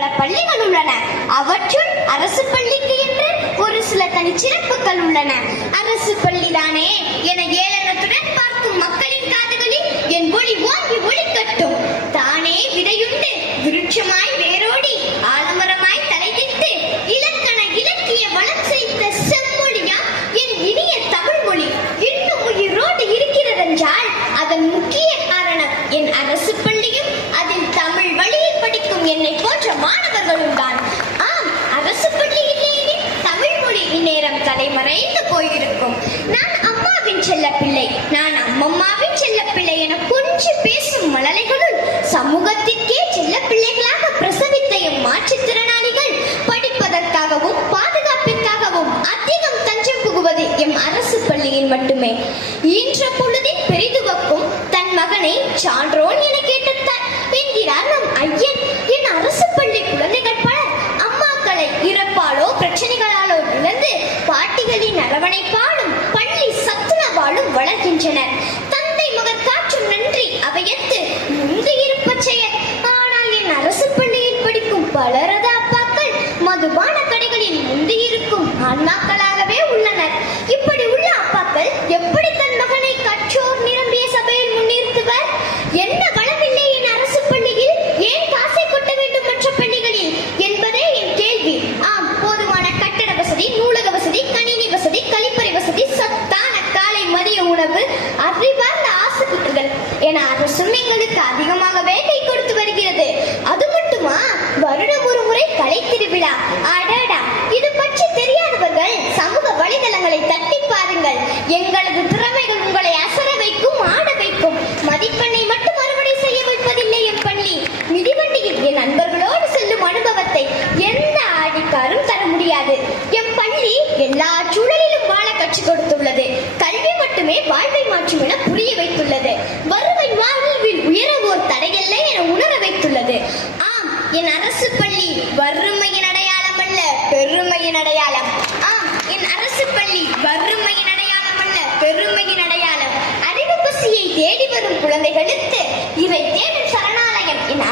பல பள்ளிகள் உள்ளன. அவற்றுள் அரசு பள்ளிக்கு என்று ஒரு சில தனிச்சிறப்புகள் உள்ளன. அரசு பள்ளிதானே என ஏளனத்துடன் பார்க்கும் மக்களின் காதுகளில் என் ஒளி ஓங்கி ஒளிக்கட்டும். தானே விதையுண்டு விருட்சமாய் வேரோடி ஆலமரமாய் தலைதிட்டு இலக்கண இலக்கிய வளம் செய்த செம்மொழியா என் இனிய தமிழ் மொழி இன்னும் உயிரோடு இருக்கிறதென்றால் அதன் முக்கிய காரணம் என் அரசு பள்ளியும் அதில் தமிழ் வழியில் படிக்கும் என்னை போன்ற மாணவர்களும் தான். ஆம், அரசு பள்ளி இல்லையெனில் தமிழ் மொழி இந்நேரம் தலைமறைந்து போயிருக்கும். நான் அம்மாவின் செல்ல பிள்ளை, நான் அம்மம்மாவின் செல்ல பிள்ளை என கொஞ்சி பேசும் மழலைகளுள் சமூகத்திற்கே செல்ல பிள்ளைகளாக பிரசவித்த எம் மாற்றுத்திறனாளிகள் படிப்பதற்காகவும் பாதுகாப்பிற்காகவும் அதிகம் தஞ்சம் புகுவது எம் அரசு பள்ளியில் மட்டுமே. ஈன்ற பொழுதின் பெரிதுவக்கும் தன் மகனை சான்றோன் என கேட்டுத்தான் என்கிறார் நம் ஐயன். என் அரசு பள்ளி குழந்தைகள் பலர் அம்மாக்களை இறப்பாலோ பிரச்சனைகளாலோ இழந்து பாட்டிகளின் அரவணைப்பாலும் பள்ளி சத்துணவாலும் வளர்கின்றனர். தந்தை மகன் காற்றும் நன்றி அவையத்து முந்து இருப்ப செயல். ஆனால் என் அரசு பள்ளியில் படிக்கும் பலரது அப்பாக்கள் மதுபான கடைகளில் முந்தியிருக்கும் ஆன்மாக்களாகவே உள்ளனர். இப்படி உள்ள அப்பாக்கள் எப்படி தன் மகனை கற்றோர் நிரம்பிய சபையில் முன்னிறுத்துவர்? என்ன வளமில்லை என் அரசு பள்ளியில்? ஏன் காசை கொட்ட வேண்டும் மற்ற பள்ளிகளில் என்பதே என் கேள்வி. ஆம், போதுமான கட்டட வசதி, நூலக வசதி, கணினி வசதி, கழிப்பறை வசதி, சத்தான காலை மதிய உணவு, அறிவார்ந்த ஆசிரியர்கள் என அரசும் எங்களுக்கு அதிகமாகவே கை கொடுத்து வருகிறது. அது மட்டுமா, வருடம் ஒரு முறை கலை திருவிழா. அடடா, இது பற்றி தெரியாதவர்கள் சமூக வலைதளங்களை தட்டி பாருங்கள். எங்களது திறமைகள் உங்களை அசர வைக்கும், ஆட வைக்கும். மதிப்பெண்ணை மட்டும் அறுவடை செய்ய வைப்பதில்லை என் பள்ளி. மிதிவண்டியில் என் நண்பர்களோடு செல்லும் அனுபவத்தை எந்த ஆடிக்காரும் தர முடியாது. என் பள்ளி எல்லா சூழலிலும் வாழ கற்றுக் கொடுத்துள்ளது. கல்வி மட்டுமே வாழ்வை மாற்றும் என புரிய வைத்துள்ளது. வறுமை வாழ்வில் உயரவோர் தடையில்லை என உணர வைத்துள்ளது. ஆம், என் அரசு பள்ளி வறுமையின் அடையாளம் அல்ல, பெருமையின் அடையாளம். ஆம், என் அரசு பள்ளி வறுமையின் அடையாளம் அல்ல, பெருமையின் அடையாளம். அறிவு பசியை தேடி வரும் குழந்தைகளுக்கு இவை தேடும் சரணாலயம் என்